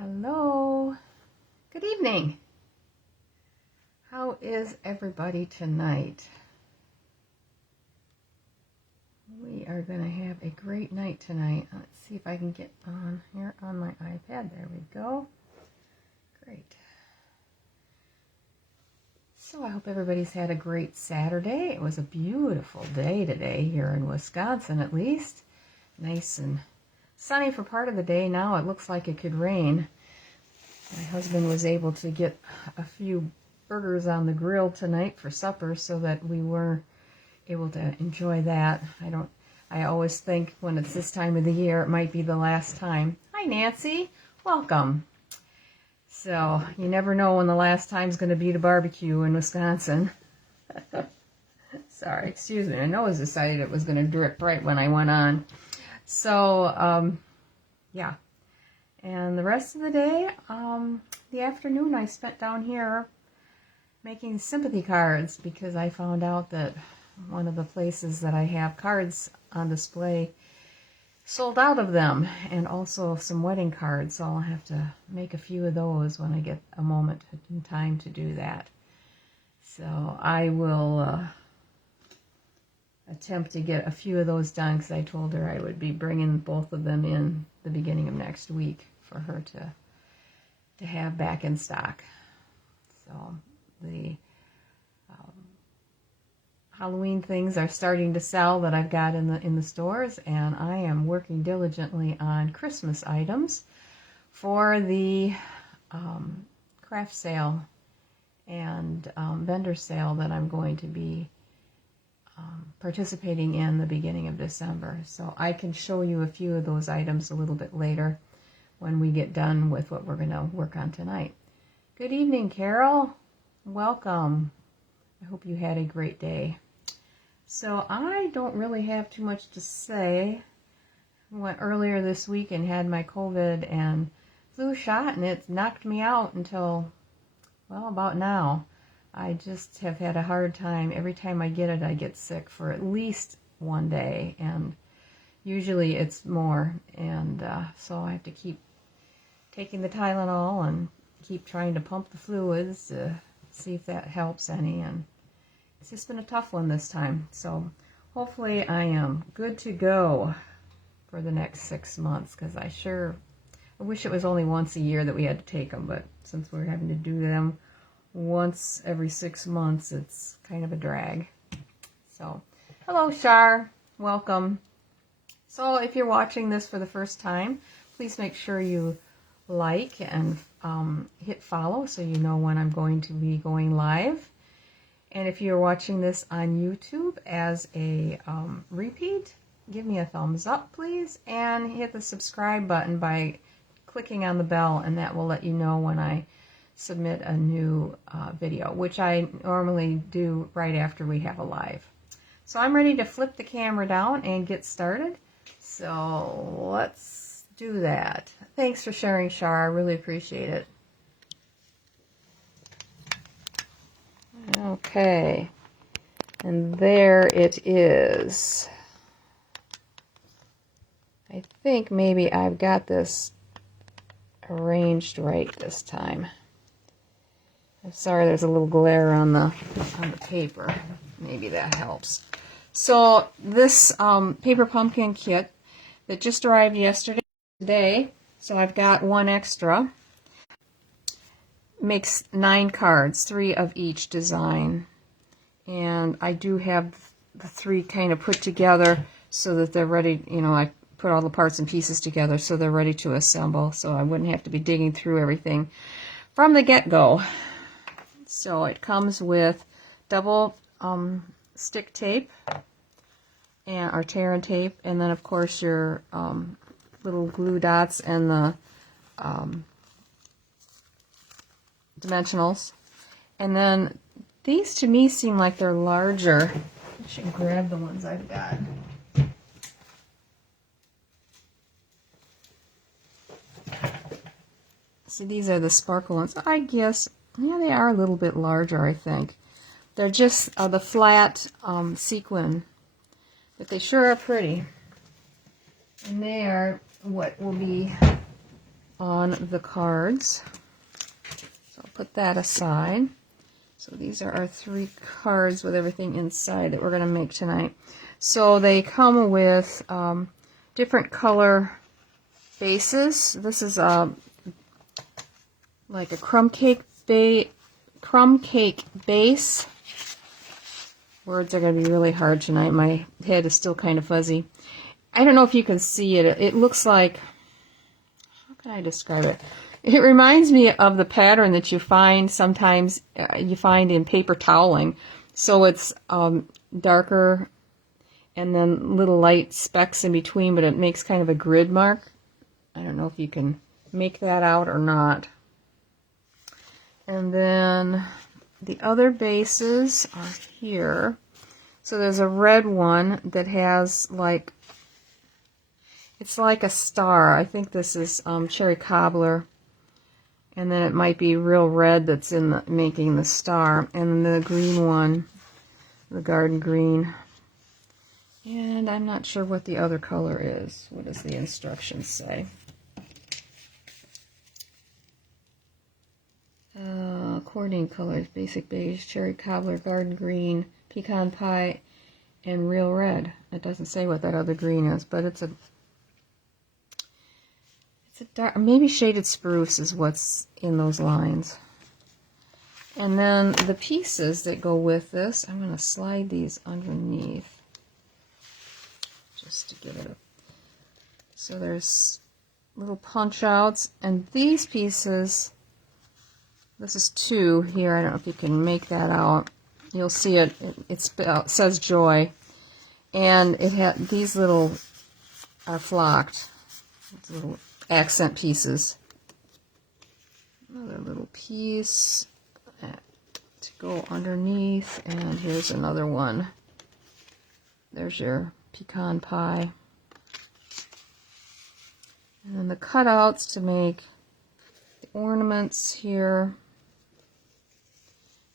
Hello. Good evening. How is everybody tonight? We are going to have a great night tonight. Let's see if I can get on here on my iPad. There we go. Great. So I hope everybody's had a great Saturday. It was a beautiful day today here in Wisconsin, at least. Nice and sunny for part of the day. Now it looks like it could rain. My husband was able to get a few burgers on the grill tonight for supper so that we were able to enjoy that. I always think when it's this time of the year, it might be the last time. Hi, Nancy. Welcome. So you never know when the last time's going to be to barbecue in Wisconsin. Sorry, excuse me. My nose decided it was going to drip right when I went on. So, yeah. And the rest of the day, the afternoon I spent down here making sympathy cards because I found out that one of the places that I have cards on display sold out of them, and also some wedding cards, so I'll have to make a few of those when I get a moment in time to do that. So I will attempt to get a few of those done because I told her I would be bringing both of them in the beginning of next week for her to have back in stock. So the Halloween things are starting to sell that I've got in the stores, and I am working diligently on Christmas items for the craft sale and vendor sale that I'm going to be participating in the beginning of December. So I can show you a few of those items a little bit later when we get done with what we're going to work on tonight. Good evening, Carol. Welcome. I hope you had a great day. So I don't really have too much to say. I went earlier this week and had my COVID and flu shot, and it knocked me out until, well, about now. I just have had a hard time. Every time I get it, I get sick for at least one day, and usually it's more. And so I have to keep taking the Tylenol and keep trying to pump the fluids to see if that helps any. And it's just been a tough one this time. So hopefully I am good to go for the next 6 months, because I wish it was only once a year that we had to take them, but since we're having to do them once every 6 months, it's kind of a drag. So, hello, Shar. Welcome. So, if you're watching this for the first time, please make sure you like and hit follow so you know when I'm going to be going live. And if you're watching this on YouTube as a repeat, give me a thumbs up, please, and hit the subscribe button by clicking on the bell, and that will let you know when I submit a new video, which I normally do right after we have a live. So I'm ready to flip the camera down and get started. So let's do that. Thanks for sharing, Shar. I really appreciate it. Okay, and there it is. I think maybe I've got this arranged right this time. I'm sorry, there's a little glare on the paper. Maybe that helps. So this paper pumpkin kit that just arrived today, so I've got one extra, makes 9 cards, 3 of each design. And I do have the 3 kind of put together so that they're ready, I put all the parts and pieces together so they're ready to assemble, so I wouldn't have to be digging through everything from the get-go. So it comes with double stick tape or tear and tape, and then of course your little glue dots and the dimensionals. And then these to me seem like they're larger. I should grab the ones I've got. See, these are the sparkle ones. I guess, yeah, they are a little bit larger, I think. They're just the flat sequin, but they sure are pretty. And they are what will be on the cards. So I'll put that aside. So these are our 3 cards with everything inside that we're going to make tonight. So they come with different color bases. This is like a crumb cake base. Words are going to be really hard tonight. My head is still kind of fuzzy. I don't know if you can see it. It looks like, how can I describe it? It reminds me of the pattern that you find sometimes in paper toweling. So it's darker and then little light specks in between, but it makes kind of a grid mark. I don't know if you can make that out or not. And then the other bases are here. So there's a red one that has like, it's like a star. I think this is cherry cobbler. And then it might be real red that's in making the star. And the green one, the garden green. And I'm not sure what the other color is. What does the instructions say? Coordinating colors, basic beige, cherry cobbler, garden green, pecan pie, and real red. It doesn't say what that other green is, but it's a dark, maybe shaded spruce is what's in those lines. And then the pieces that go with this, I'm going to slide these underneath just to give it a... So there's little punch outs, and these pieces, this is 2 here. I don't know if you can make that out. You'll see it. It says Joy, and it had these little are flocked. It's little accent pieces. Another little piece to go underneath, and here's another one. There's your pecan pie. And then the cutouts to make the ornaments here.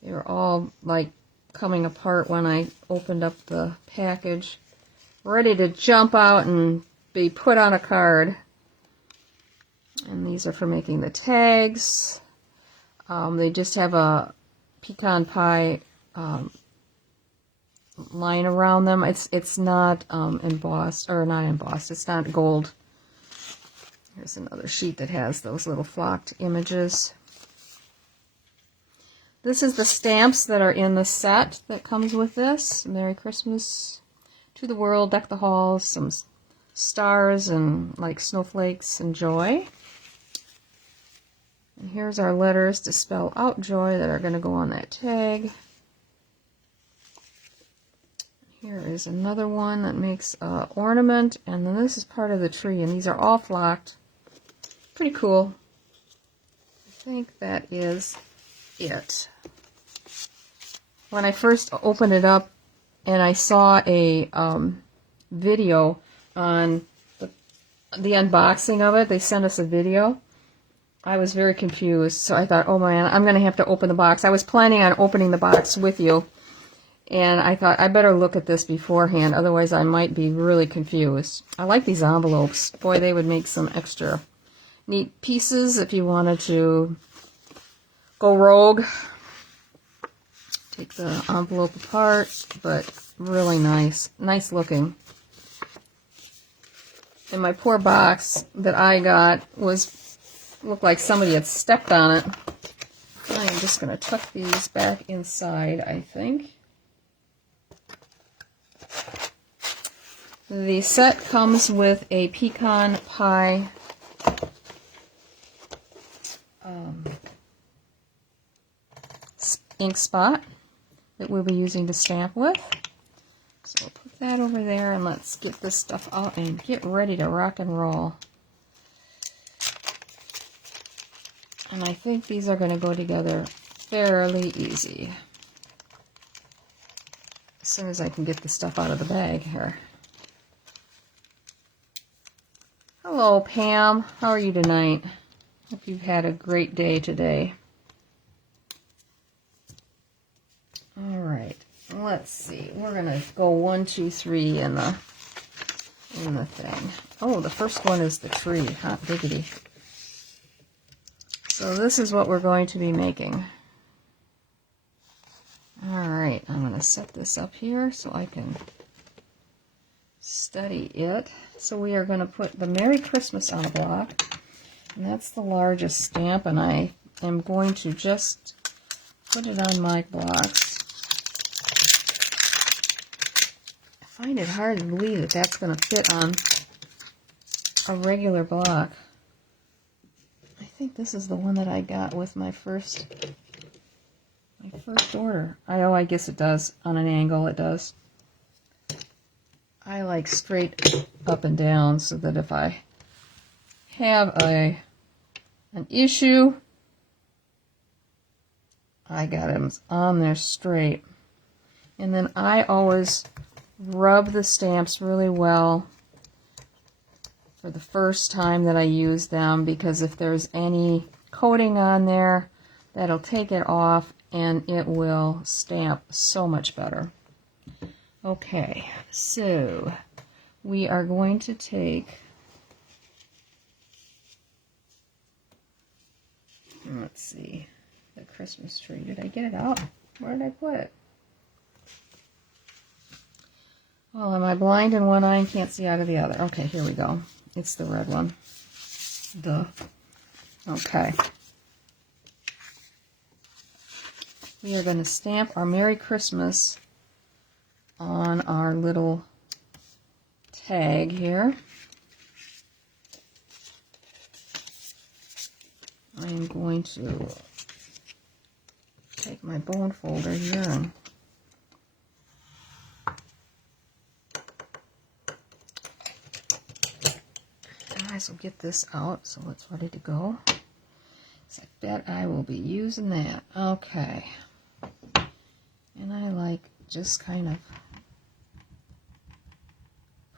They were all like coming apart when I opened up the package, ready to jump out and be put on a card. And these are for making the tags. They just have a pecan pie line around them. It's not embossed, or not embossed. It's not gold. Here's another sheet that has those little flocked images. This is the stamps that are in the set that comes with this. Merry Christmas to the world, deck the halls, some stars and like snowflakes and joy. And here's our letters to spell out joy that are going to go on that tag. Here is another one that makes an ornament, and then this is part of the tree, and these are all flocked. Pretty cool. I think that is it. When I first opened it up and I saw a video on the unboxing of it, they sent us a video, I was very confused. So I thought, oh man, I'm going to have to open the box. I was planning on opening the box with you, and I thought I better look at this beforehand, otherwise I might be really confused. I like these envelopes. Boy, they would make some extra neat pieces if you wanted to go rogue. Take the envelope apart, but really nice. Nice looking. And my poor box that I got looked like somebody had stepped on it. I am just going to tuck these back inside, I think. The set comes with a pecan pie ink spot that we'll be using to stamp with. So we'll put that over there, and let's get this stuff out and get ready to rock and roll. And I think these are going to go together fairly easy. As soon as I can get the stuff out of the bag here. Hello, Pam. How are you tonight? Hope you've had a great day today. All right. Let's see. We're going to go 1, 2, 3 in the thing. Oh, the first one is the tree. Hot diggity. So this is what we're going to be making. All right, I'm going to set this up here so I can study it. So we are going to put the Merry Christmas on a block, and that's the largest stamp, and I am going to just put it on my blocks. I find it hard to believe that that's going to fit on a regular block. I think this is the one that I got with my first order. I guess it does. On an angle it does. I like straight up and down so that if I have an issue, I got them on there straight. And then I always rub the stamps really well for the first time that I use them, because if there's any coating on there, that'll take it off and it will stamp so much better. Okay, so we are going to take, let's see, the Christmas tree. Did I get it out? Where did I put it? Well, am I blind in one eye and can't see out of the other? Okay, here we go. It's the red one. Duh. Okay. We are going to stamp our Merry Christmas on our little tag here. I am going to take my bone folder here and guys will get this out so it's ready to go. So I bet I will be using that. Okay. And I like just kind of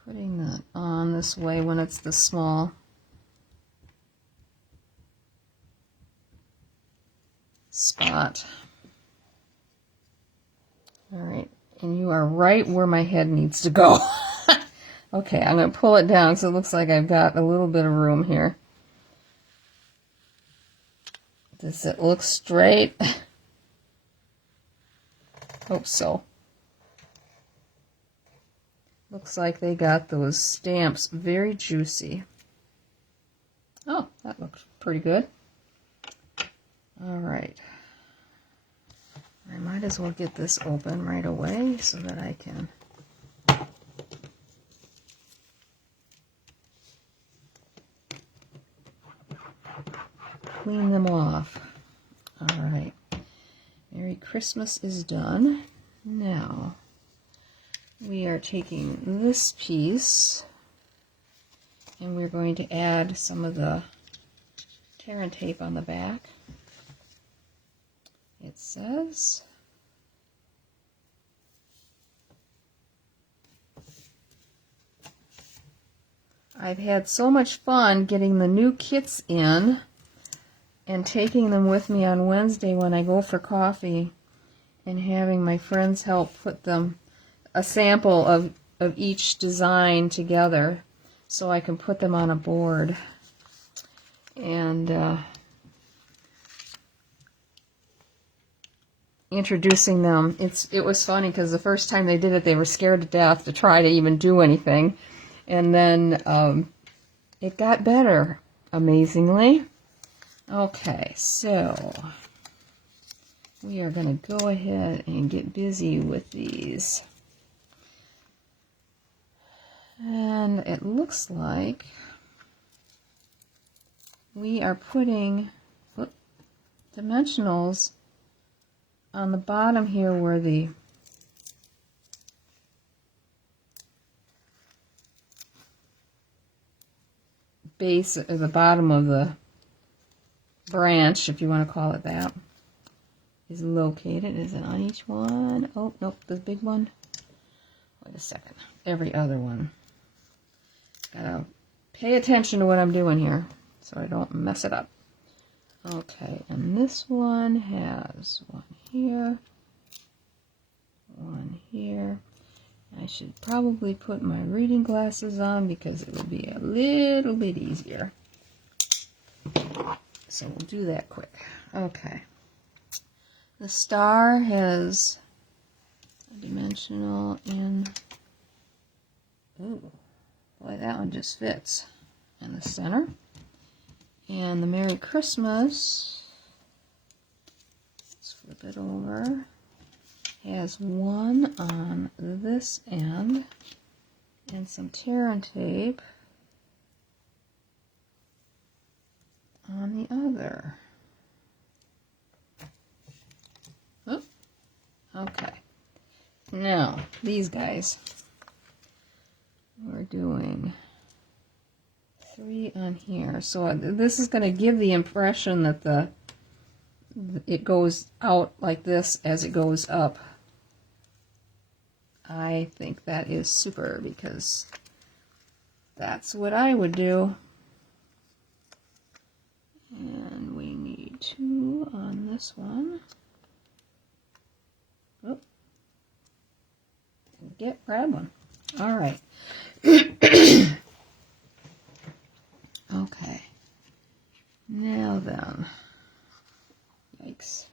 putting that on this way when it's the small spot. All right, and you are right where my head needs to go. Okay, I'm going to pull it down so it looks like I've got a little bit of room here. Does it look straight? Hope so. Looks like they got those stamps very juicy. Oh, that looks pretty good. All right. I might as well get this open right away so that I can clean them off. All right. Merry Christmas is done. Now, we are taking this piece and we're going to add some of the tear and tape on the back. It says, I've had so much fun getting the new kits in and taking them with me on Wednesday when I go for coffee and having my friends help put them, a sample of each design together so I can put them on a board. And introducing them, it was funny because the first time they did it, they were scared to death to try to even do anything. And then it got better, amazingly. Okay, so we are going to go ahead and get busy with these. And it looks like we are putting dimensionals on the bottom here where the base, or the bottom of the branch, if you want to call it that, is located. Is it on each one? Oh, nope, the big one. Wait a second. Every other one. Gotta pay attention to what I'm doing here so I don't mess it up. Okay, and this one has one here, one here. I should probably put my reading glasses on because it will be a little bit easier. So we'll do that quick. Okay. The star has a dimensional in, ooh, boy, that one just fits in the center. And the Merry Christmas, let's flip it over, has one on this end and some tear and tape on the other. Oh, okay. Now, these guys, we're doing 3 on here. So this is going to give the impression that it goes out like this as it goes up. I think that is super because that's what I would do. And we need 2 on this one. Oh, grab one. All right. Okay. Now then. Yikes.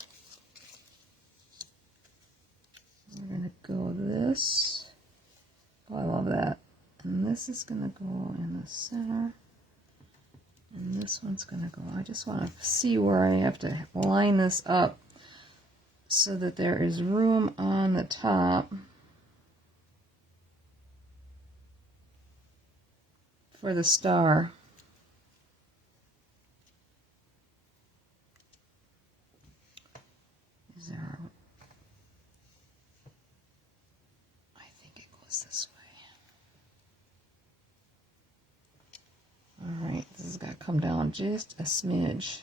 We're going to go this. Oh, I love that. And this is going to go in the center. And this one's going to go. I just want to see where I have to line this up so that there is room on the top for the star. Is there I think it goes this way. Alright, this has got to come down just a smidge.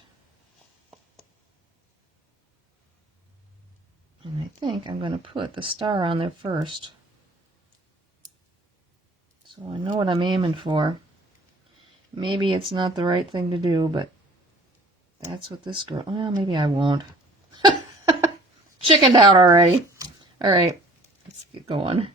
And I think I'm going to put the star on there first. So I know what I'm aiming for. Maybe it's not the right thing to do, but that's what this girl... Well, maybe I won't. Chickened out already. Alright, let's get going.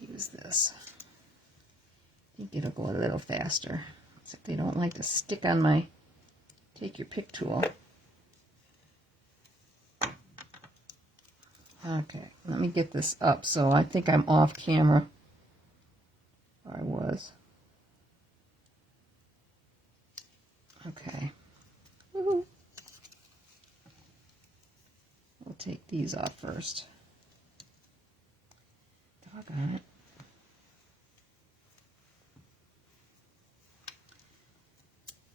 Use this. I think it'll go a little faster. Except they don't like to stick on my take your pick tool. Okay, let me get this up. So I think I'm off camera. Or I was. Okay. Woohoo. We'll take these off first. Doggone it.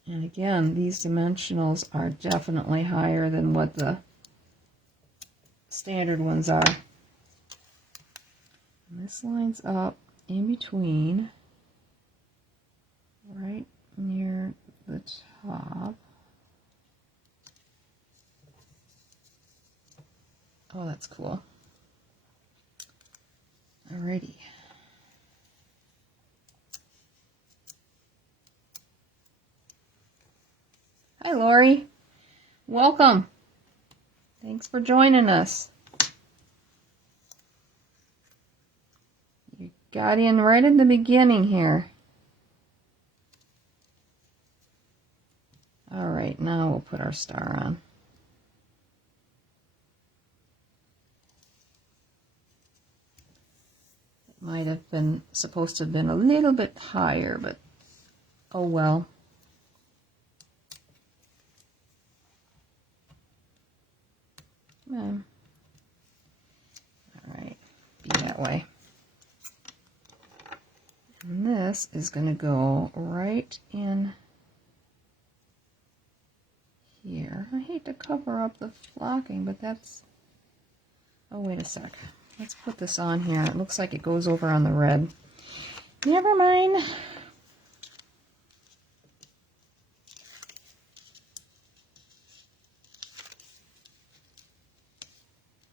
And again, these dimensionals are definitely higher than what the standard ones are. And this lines up in between, right near the top. Oh, that's cool. Alrighty. Hi, Lori. Welcome. Thanks for joining us. You got in right in the beginning here. All right, now we'll put our star on. It might have been supposed to have been a little bit higher, but oh well. All right, be that way. And this is going to go right in here. I hate to cover up the flocking, but that's... Oh, wait a sec. Let's put this on here. It looks like it goes over on the red. Never mind.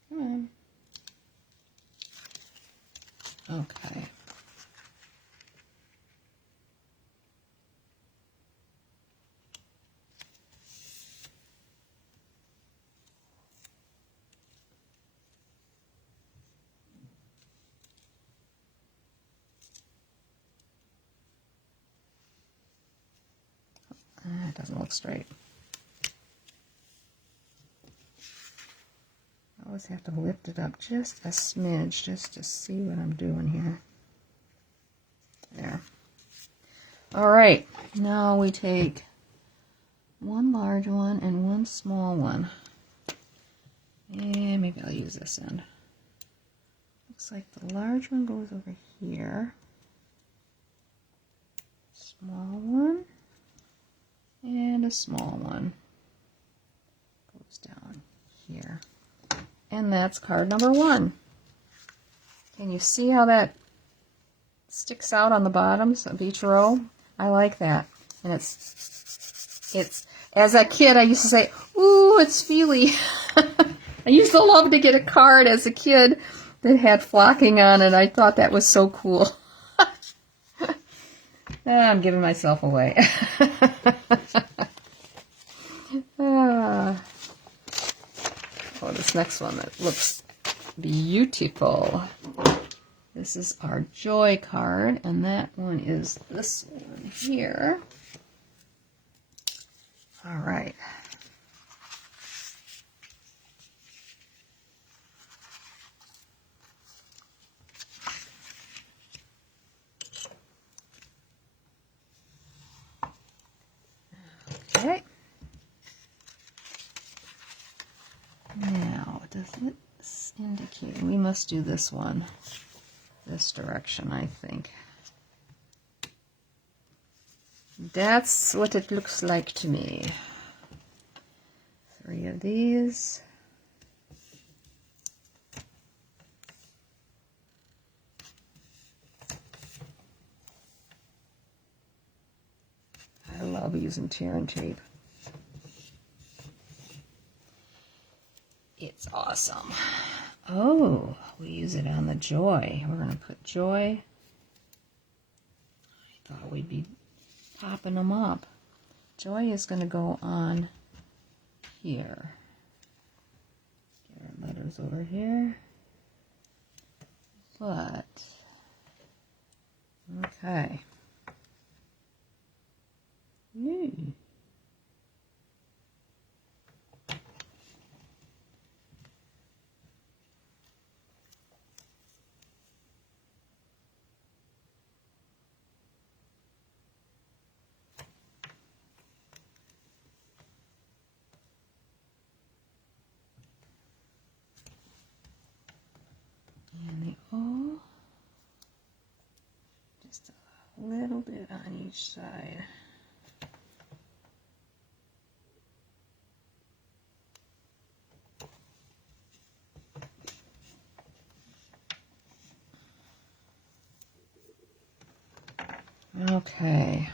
Come on. Okay. That doesn't look straight. I always have to lift it up just a smidge just to see what I'm doing here. There. All right, now we take one large one and one small one. And maybe I'll use this end. Looks like the large one goes over here. Small one. And a small one goes down here. And that's card number 1. Can you see how that sticks out on the bottoms of each row? I like that. And it's as a kid I used to say, ooh, it's feely. I used to love to get a card as a kid that had flocking on it. I thought that was so cool. I'm giving myself away. Oh, this next one that looks beautiful. This is our Joy card, and that one is this one here. All right. Okay. Now, does it indicate? We must do this one. This direction, I think. That's what it looks like to me. 3 of these. I love using tear and tape. It's awesome. Oh, we use it on the Joy. We're going to put Joy. I thought we'd be popping them up. Joy is going to go on here. Get our letters over here. But, okay. Ooh. And the O, just a little bit on each side. Okay.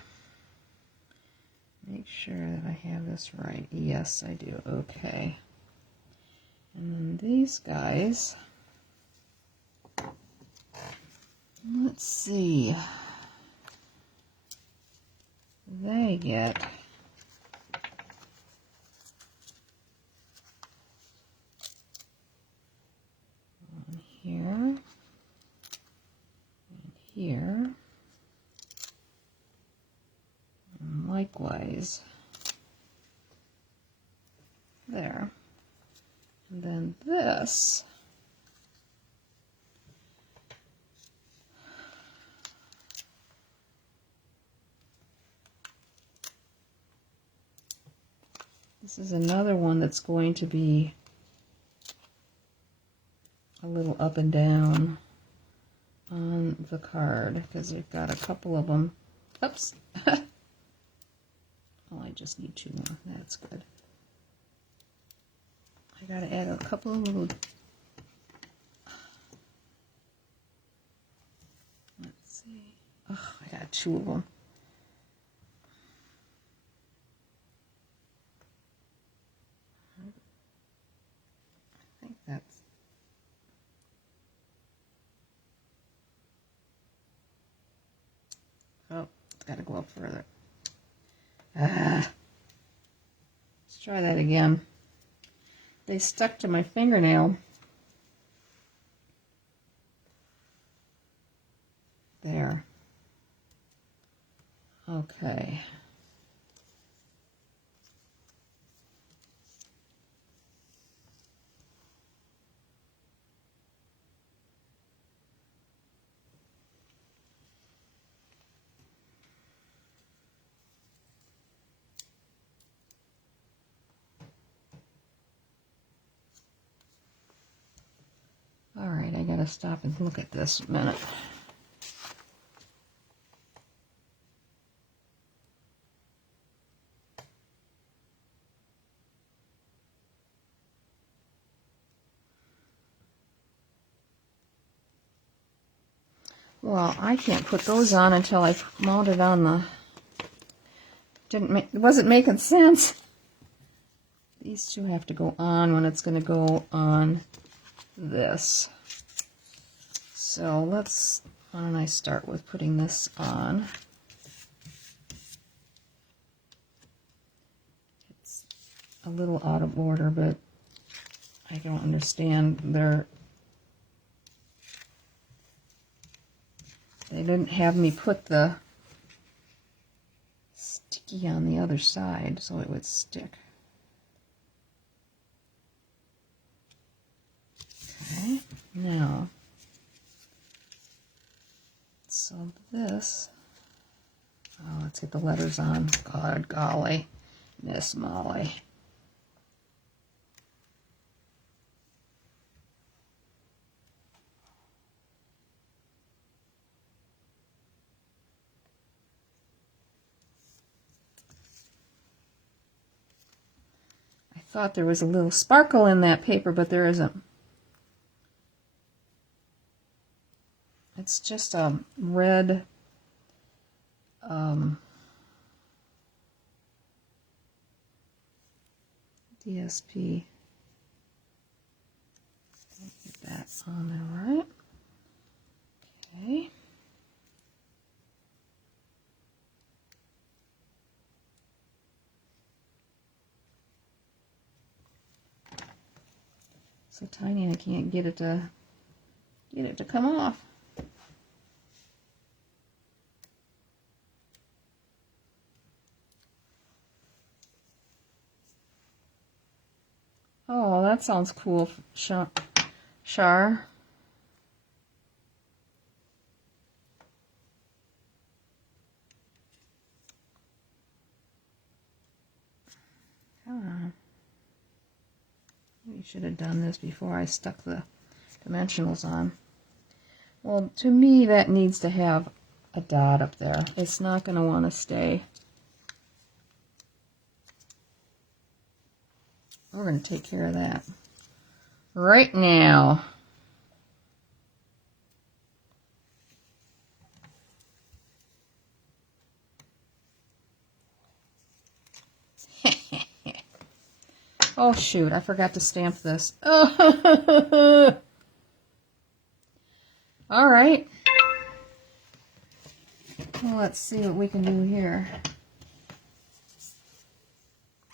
Make sure that I have this right. Yes, I do. Okay. And then these guys, let's see. They get one here and here. And likewise there. And then this is another one that's going to be a little up and down on the card because you've got a couple of them. Oops. Oh, I just need 2 more. That's good. I gotta add a couple of little. Let's see. Oh, I got 2 of them. I think that's. Oh, it's got to go up further. Let's try that again. They stuck to my fingernail. There. Okay. gotta stop and look at this a minute. Well, I can't put those on until I've mounted on the... It wasn't making sense. These two have to go on when it's going to go on this. So why don't I start with putting this on. It's a little out of order, but I don't understand they didn't have me put the sticky on the other side so it would stick. Okay, now, so this, let's get the letters on. God golly, Miss Molly. Thought there was a little sparkle in that paper, but there isn't. It's just a red DSP. Get that on there, right? Okay. So tiny I can't get it to come off. Oh, that sounds cool, Char. Come on. We should have done this before I stuck the dimensionals on. Well, to me, that needs to have a dot up there. It's not going to want to stay. We're going to take care of that right now. Oh, shoot, I forgot to stamp this. Oh. All right. Well, let's see what we can do here.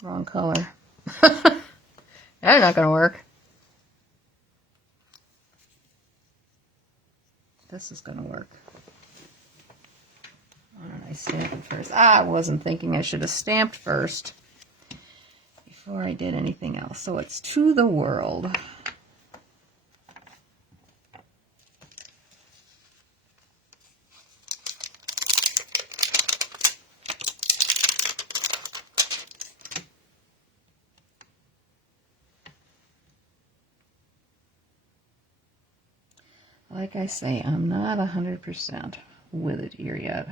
Wrong color. That's not going to work. This is going to work. Why don't I stamp it first? I wasn't thinking I should have stamped first before I did anything else. So it's To the World. Like I say, I'm not 100% with it here yet.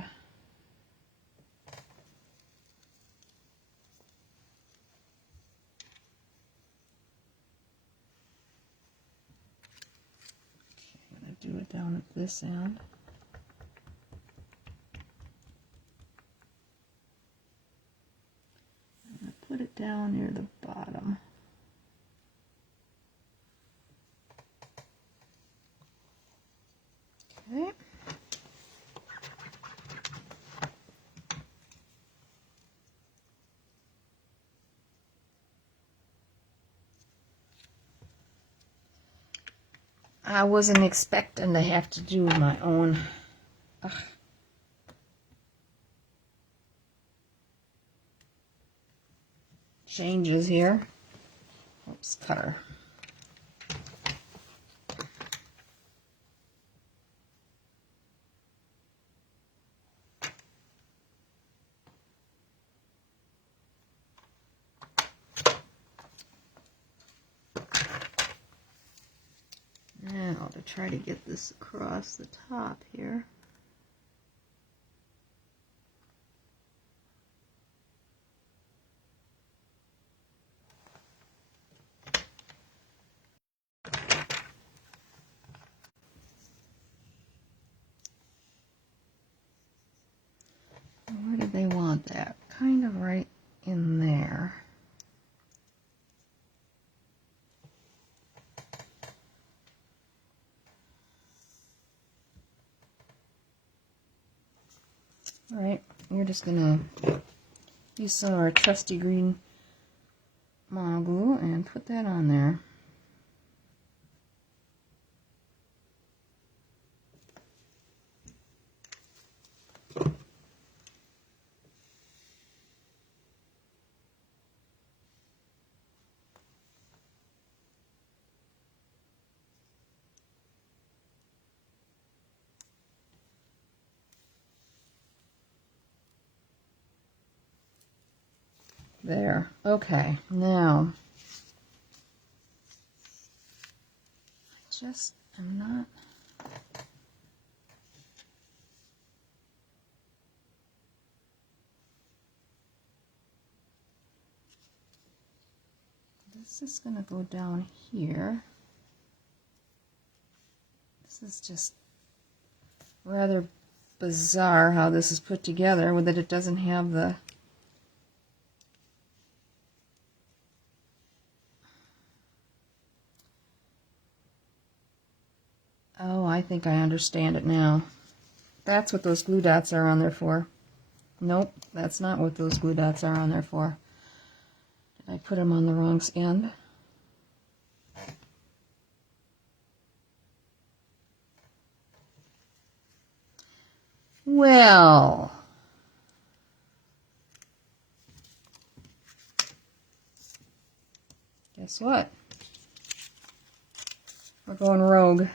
Okay, I'm going to do it down at this end. I'm going to put it down near the bottom. Okay. I wasn't expecting to have to do my own changes here. Oops, cutter. Now to try to get this across the top here. Where did they want that? Kind of right in there. All right, you're just gonna use some of our trusty green mono glue and put that on there. There. Okay, now I'm not. This is going to go down here. This is just rather bizarre how this is put together, with that it doesn't have the Oh, I think I understand it now. That's what those glue dots are on there for. Nope, that's not what those glue dots are on there for. Did I put them on the wrong end? Well, guess what? We're going rogue.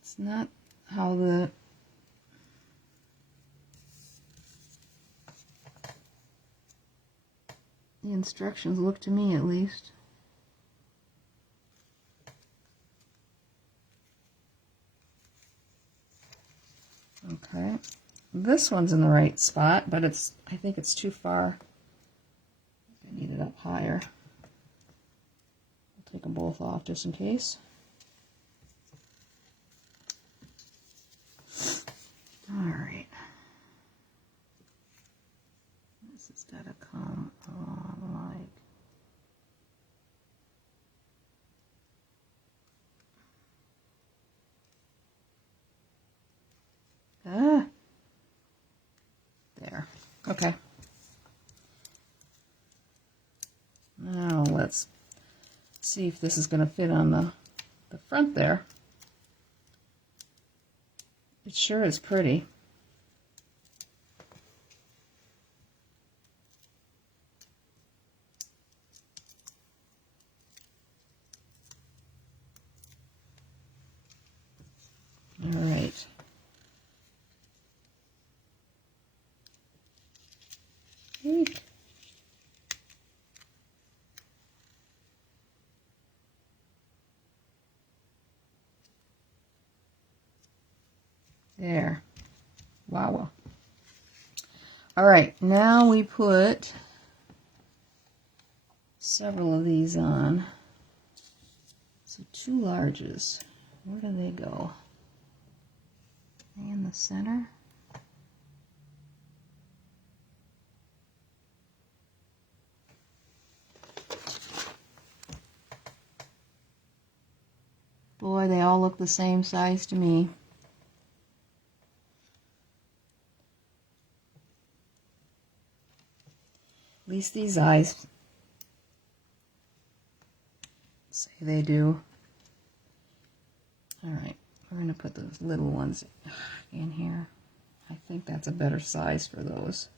It's not how the instructions look to me, at least. Okay, this one's in the right spot, but I think it's too far. I need it up higher. I'll take them both off just in case. All right. This has got to come along like... There. Okay. Now let's see if this is going to fit on the front there. It sure is pretty. All right. Eek. There. Wow. All right, now we put several of these on. So 2 larges. Where do they go? Are they in the center? Boy, they all look the same size to me. At least these eyes say they do. All right, we're going to put those little ones in here. I think that's a better size for those.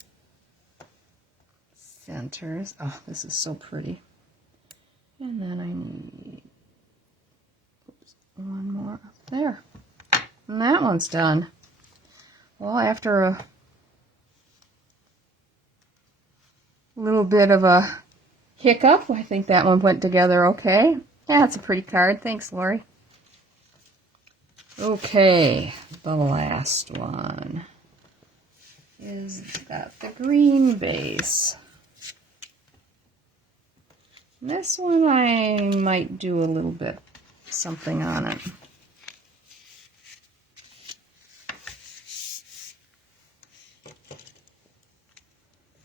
Centers. Oh, this is so pretty. And then I need one more up there. And that one's done. Well, after little bit of a hiccup. I think that one went together okay. That's a pretty card. Thanks, Lori. Okay, the last one is got the green base. This one I might do a little bit something on it.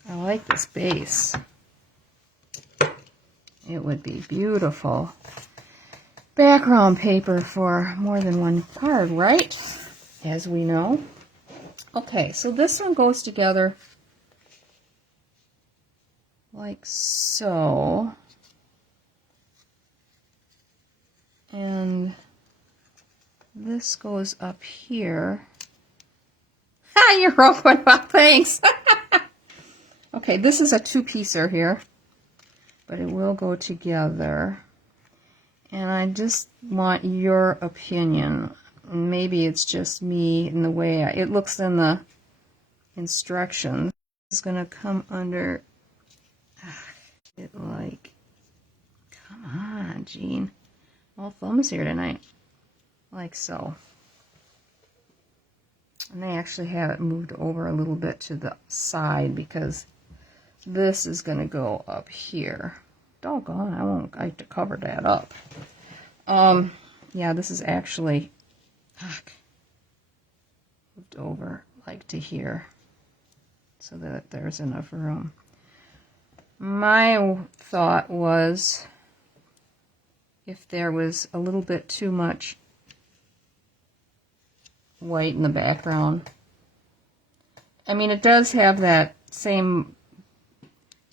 I like this base. It would be beautiful background paper for more than one card, right? As we know. Okay, so this one goes together like so. And this goes up here. Ha, you're open. Well, thanks. Okay, this is a two-piecer here, but it will go together. And I just want your opinion. Maybe it's just me in the way it looks in the instructions. It's going to come under it like, come on, Jean. All thumbs here tonight. Like so. And they actually have it moved over a little bit to the side because this is going to go up here. Doggone, I have to cover that up. Yeah, this is actually moved over like to here so that there's enough room. My thought was if there was a little bit too much white in the background. I mean, it does have that same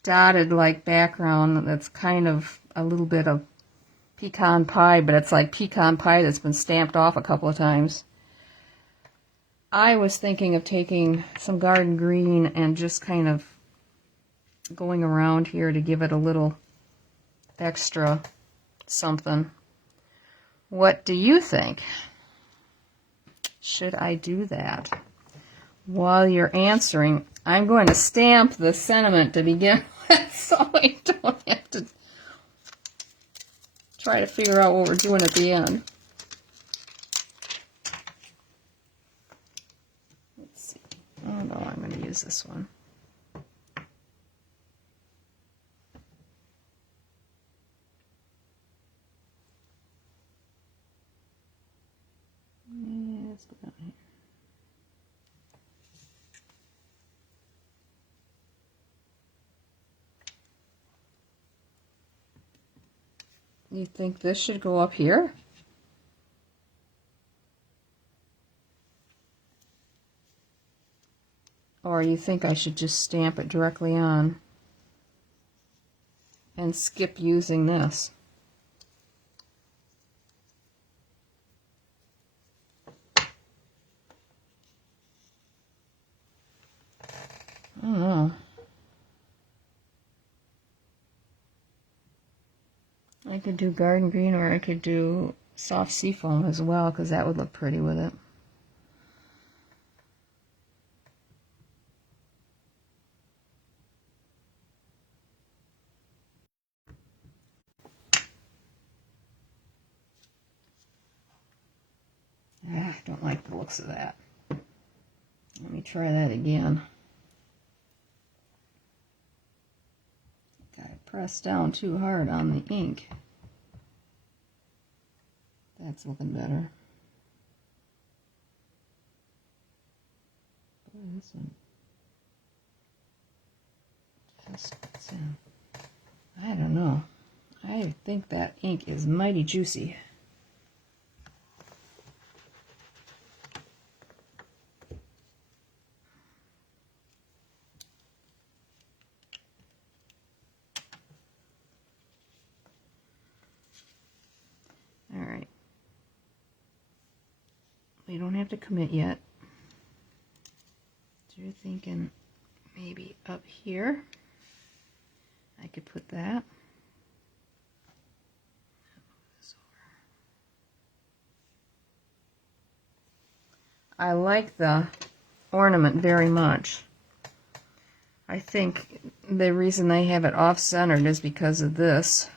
dotted like background that's kind of a little bit of pecan pie, but it's like pecan pie that's been stamped off a couple of times. I was thinking of taking some garden green and just kind of going around here to give it a little extra something. What do you think? Should I do that? While you're answering, I'm going to stamp the sentiment to begin with so I don't have to try to figure out what we're doing at the end. Let's see. Oh no, I'm going to use this one. Let's go down here. You think this should go up here? Or you think I should just stamp it directly on and skip using this? I don't know. I could do garden green, or I could do soft seafoam as well, because that would look pretty with it. I don't like the looks of that. Let me try that again. Got it pressed down too hard on the ink. That's looking better. Boy, this one just fits in. I don't know. I think that ink is mighty juicy. All right. We don't have to commit yet. So you're thinking maybe up here. I could put that. I like the ornament very much. I think the reason they have it off-centered is because of this.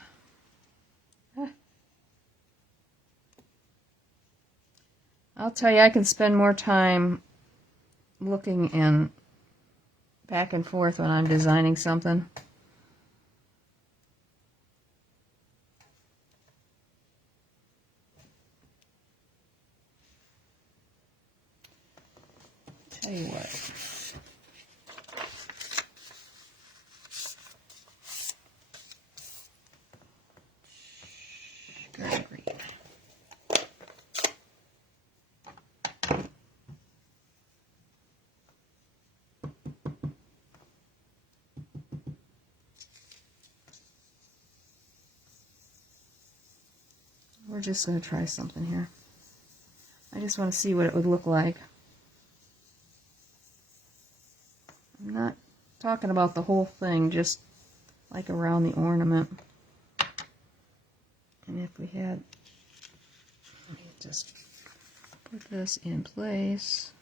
I'll tell you, I can spend more time looking and back and forth when I'm designing something. Tell you what. Green. We're just going to try something here. I just want to see what it would look like. I'm not talking about the whole thing, just like around the ornament. And if we had, let me just put this in place.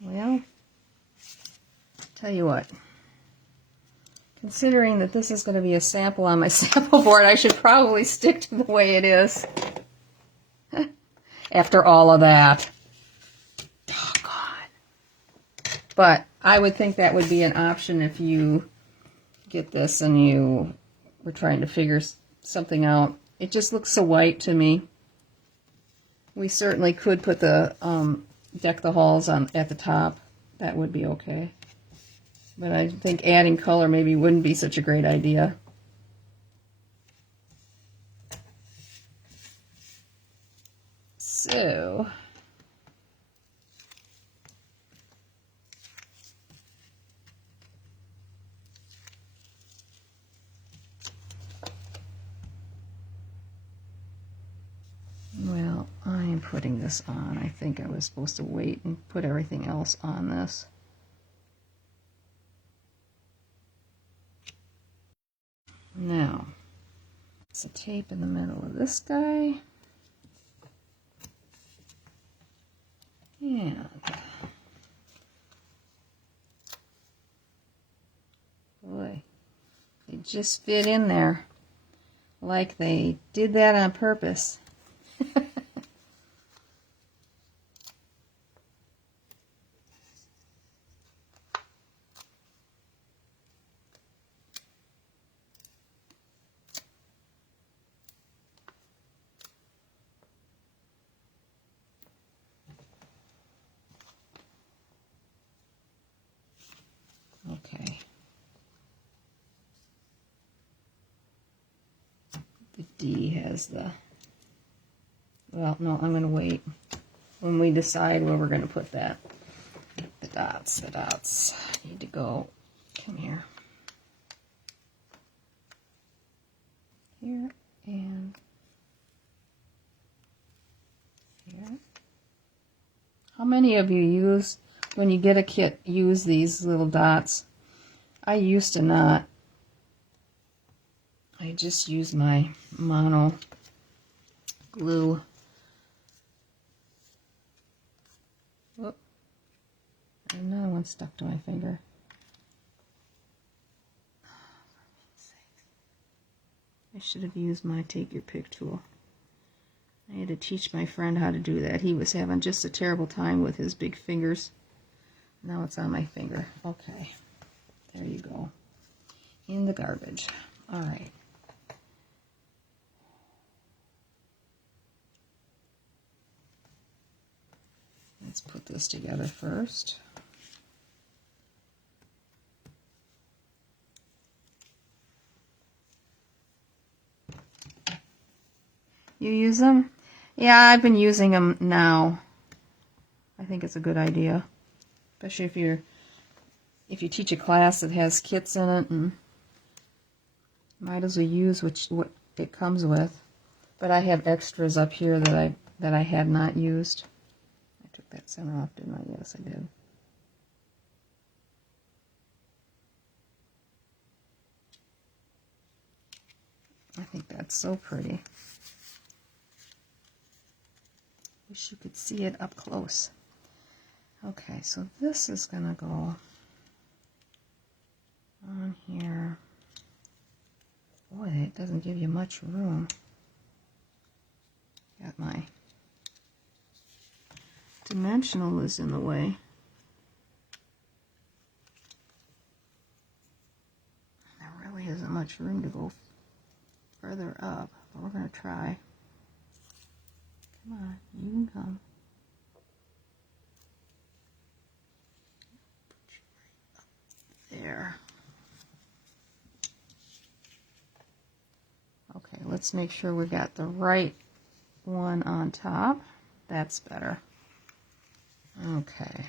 Well, tell you what. Considering that this is going to be a sample on my sample board, I should probably stick to the way it is. After all of that. Oh, God. But I would think that would be an option if you get this and you were trying to figure something out. It just looks so white to me. We certainly could put the deck the halls on at the top. That would be okay. But I think adding color maybe wouldn't be such a great idea. So, well, I am putting this on. I think I was supposed to wait and put everything else on this. Now, it's a tape in the middle of this guy. And boy, they just fit in there like they did that on purpose. Okay. The D has the, well, no, I'm going to wait when we decide where we're going to put that. The dots need to go, come here. Here and here. How many of you use, when you get a kit, use these little dots? I used to not. I just use my mono glue. Whoop. There's another one stuck to my finger. I should have used my Take Your Pick tool. I had to teach my friend how to do that. He was having just a terrible time with his big fingers. Now it's on my finger. Okay. There you go. In the garbage. All right. Let's put this together first. You use them? Yeah, I've been using them now. I think it's a good idea. Especially if you teach a class that has kits in it, and might as well use what it comes with. But I have extras up here that I had not used. I took took that center off, didn't I? Yes, I did. I think that's so pretty. Wish you could see it up close. Okay, so this is going to go on here. Boy, it doesn't give you much room. Got my dimensional is in the way. There really isn't much room to go further up, but we're going to try. Come on, you can come. There. Okay, let's make sure we got the right one on top. That's better. Okay.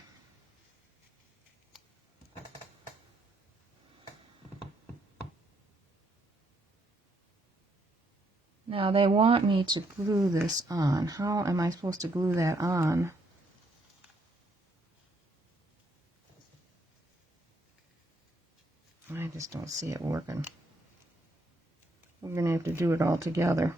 Now they want me to glue this on. How am I supposed to glue that on? I just don't see it working. We're going to have to do it all together.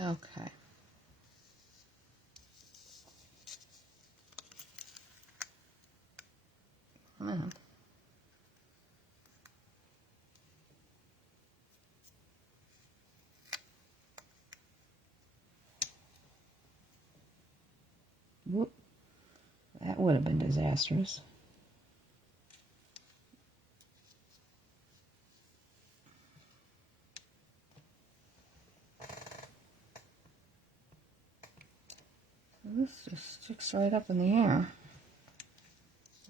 Okay. Come on. Whoop. That would have been disastrous. This just sticks right up in the air.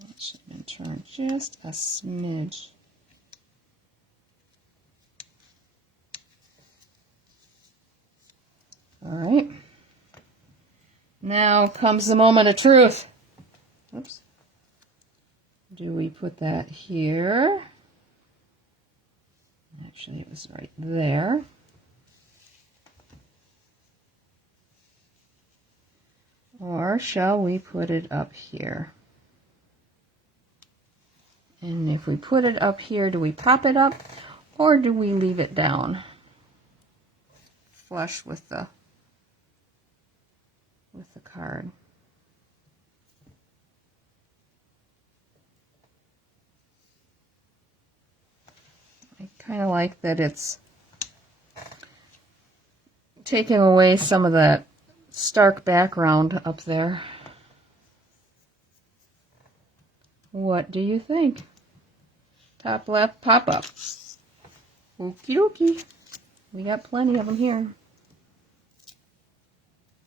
That should have been turned just a smidge. All right. Now comes the moment of truth. Oops. Do we put that here? Actually, it was right there. Or shall we put it up here? And if we put it up here, do we pop it up or do we leave it down flush with the card? I kind of like that it's taking away some of that stark background up there. What do you think? Top left pop-up. Okie dokie. We got plenty of them here.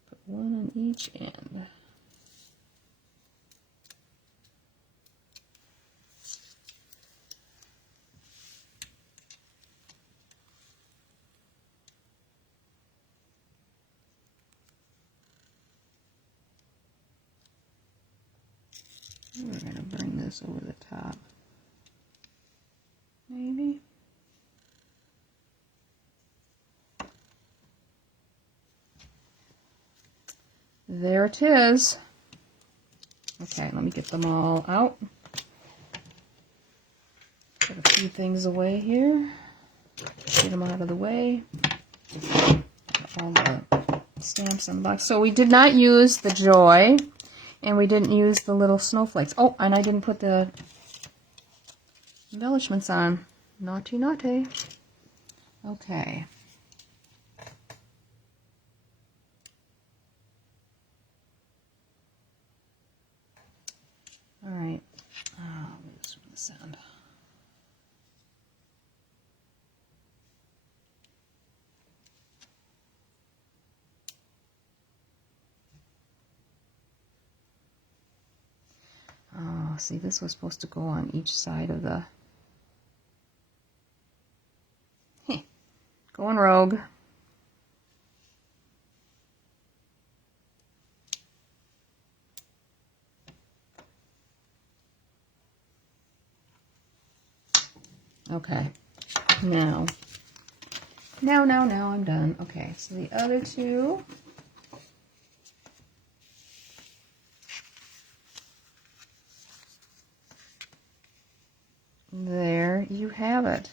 Put one on each end. We're going to bring this over the top. Maybe. There it is. Okay, let me get them all out. Put a few things away here. Get them out of the way. All the stamps on the box. So we did not use the Joy, and we didn't use the little snowflakes. Oh, and I didn't put the embellishments on. Naughty, naughty. Okay. All right. Let me just put this on. Oh, see, this was supposed to go on each side of the Going rogue. Okay, now I'm done. Okay, so the other two. There you have it.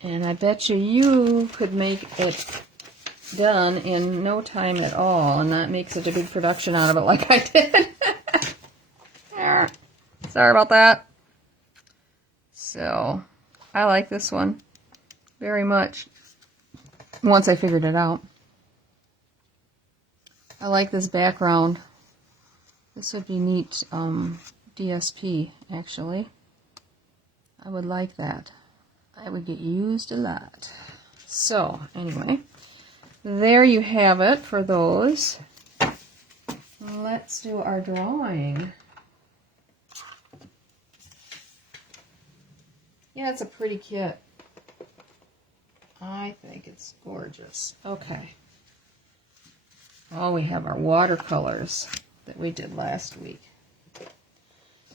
And I bet you could make it done in no time at all and not make such a big production out of it like I did. Sorry about that. So, I like this one very much once I figured it out. I like this background. This would be neat DSP, actually. I would like that. I would get used a lot. So, anyway, there you have it for those. Let's do our drawing. Yeah, it's a pretty kit. I think it's gorgeous. Okay. Oh, we have our watercolors that we did last week.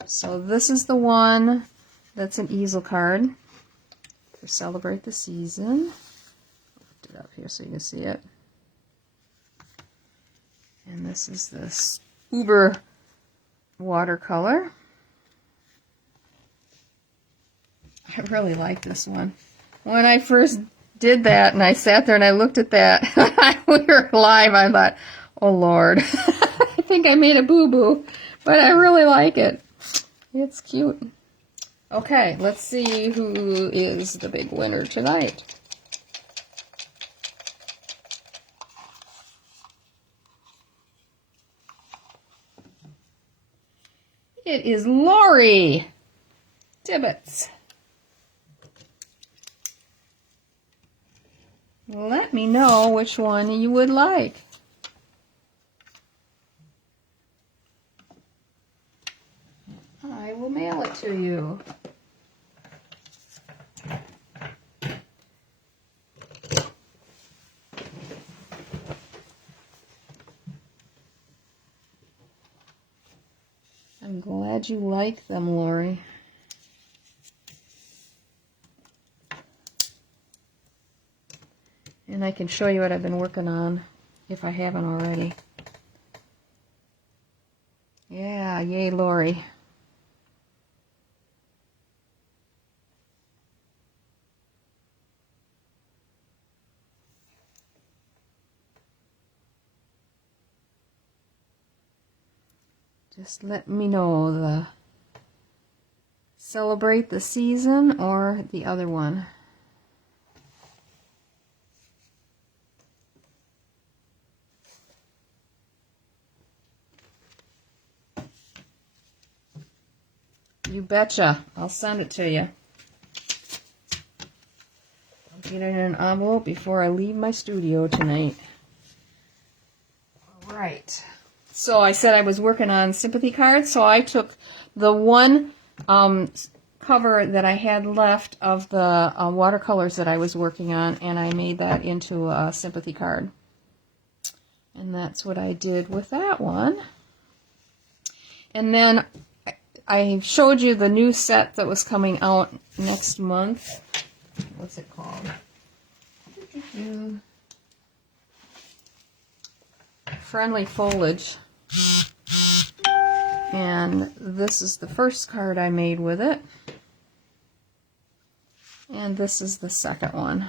So this is the one that's an easel card for Celebrate the Season. Lift it up here so you can see it. And this is the Uber watercolor. I really like this one. When I first did that and I sat there and I looked at that, we were live, I thought, oh Lord, I think I made a boo-boo, but I really like it. It's cute. Okay, let's see who is the big winner tonight. It is Lori Tibbetts. Let me know which one you would like. I will mail it to you. I'm glad you like them, Lori. And I can show you what I've been working on, if I haven't already. Yeah, yay, Lori. Just let me know the Celebrate the Season or the other one. You betcha. I'll send it to you. I'll get it in an envelope before I leave my studio tonight. All right. So I said I was working on sympathy cards, so I took the one cover that I had left of the watercolors that I was working on, and I made that into a sympathy card. And that's what I did with that one. And then I showed you the new set that was coming out next month. What's it called? Friendly Foliage. And this is the first card I made with it. And this is the second one.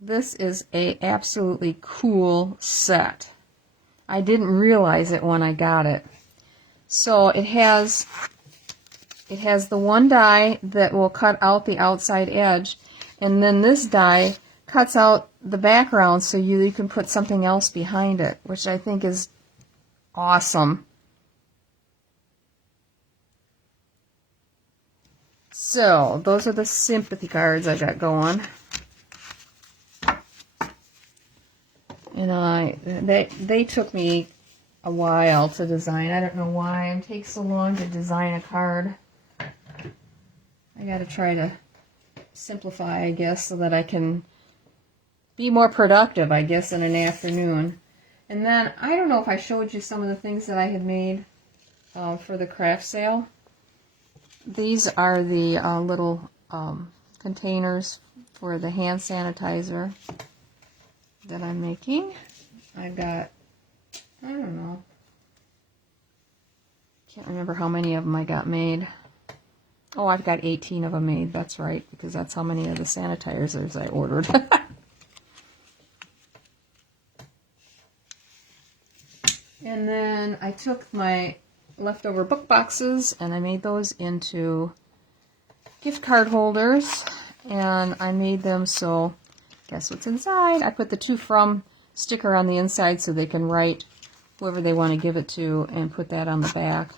This is a absolutely cool set. I didn't realize it when I got it. So it has the one die that will cut out the outside edge, and then this die cuts out the background so you can put something else behind it, which I think is awesome. So those are the sympathy cards I got going. And they took me a while to design. I don't know why it takes so long to design a card. I I got to try to simplify, I guess, so that I can be more productive, I guess, in an afternoon. And then, I don't know if I showed you some of the things that I had made for the craft sale. These are the little containers for the hand sanitizer that I'm making. I've got, I don't know, can't remember how many of them I got made. Oh, I've got 18 of them made, that's right, because that's how many of the sanitizers I ordered. And then I took my leftover book boxes and I made those into gift card holders, and I made them so, guess what's inside? I put the To From sticker on the inside so they can write whoever they want to give it to and put that on the back.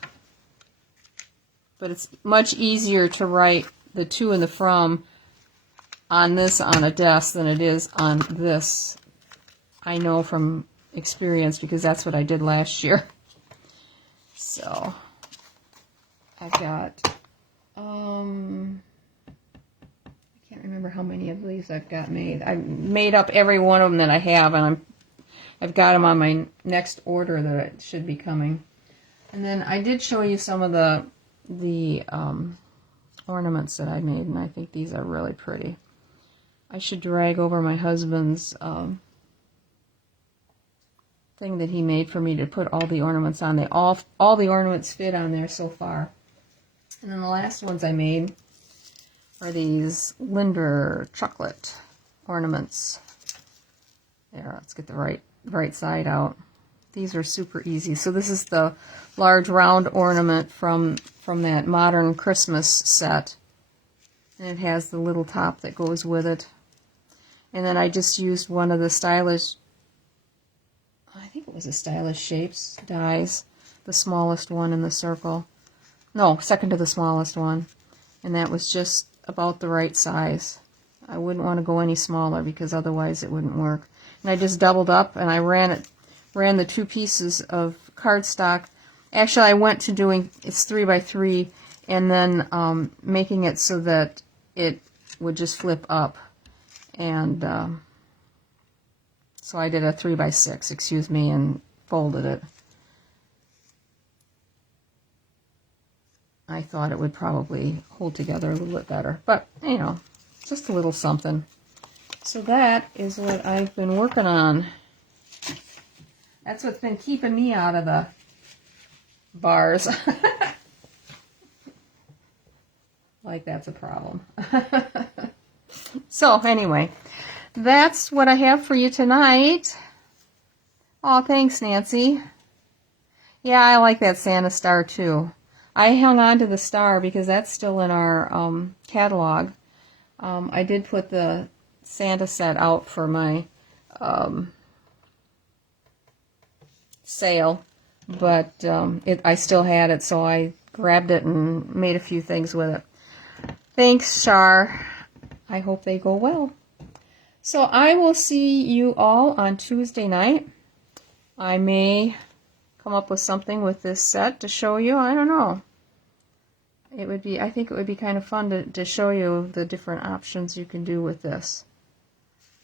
But it's much easier to write the To and the From on this on a desk than it is on this. I know from experience because that's what I did last year. So I've got I can't remember how many of these I've got made. I made up every one of them that I have, and I've got them on my next order that should be coming. And then I did show you some of the ornaments that I made, and I think these are really pretty. I should drag over my husband's thing that he made for me to put all the ornaments on. They all the ornaments fit on there so far. And then the last ones I made are these Linder chocolate ornaments. There, let's get the right side out. These are super easy. So this is the large round ornament from that Modern Christmas set. And it has the little top that goes with it. And then I just used one of the Stylish, I think it was a Stylish Shapes dies, the smallest one in the circle. No, second to the smallest one. And that was just about the right size. I wouldn't want to go any smaller because otherwise it wouldn't work. And I just doubled up and I ran the 2 pieces of cardstock. Actually, I went to doing, it's 3x3, and then making it so that it would just flip up. And so I did a 3x6, excuse me, and folded it. I thought it would probably hold together a little bit better. But, you know, just a little something. So that is what I've been working on. That's what's been keeping me out of the bars. Like that's a problem. So anyway, that's what I have for you tonight. Oh, thanks, Nancy. Yeah, I like that Santa star too. I hung on to the star because that's still in our catalog. I did put the Santa set out for my sale, but I still had it, so I grabbed it and made a few things with it. Thanks, Char. I hope they go well. So I will see you all on Tuesday night. I may come up with something with this set to show you. I don't know. I think it would be kind of fun to show you the different options you can do with this.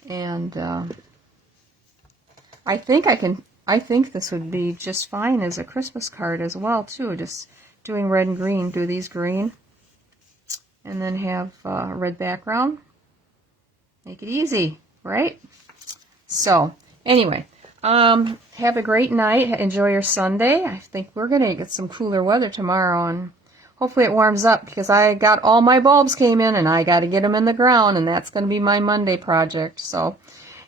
And I think this would be just fine as a Christmas card as well, too. Just doing red and green. Do these green. And then have a red background. Make it easy, right? So, anyway, have a great night. Enjoy your Sunday. I think we're going to get some cooler weather tomorrow, and hopefully it warms up because I got all my bulbs came in, and I got to get them in the ground, and that's going to be my Monday project. So,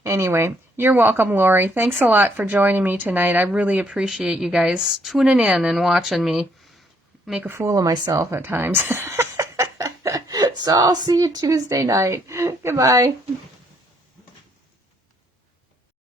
anyway, you're welcome, Lori. Thanks a lot for joining me tonight. I really appreciate you guys tuning in and watching me make a fool of myself at times. So I'll see you Tuesday night. Goodbye.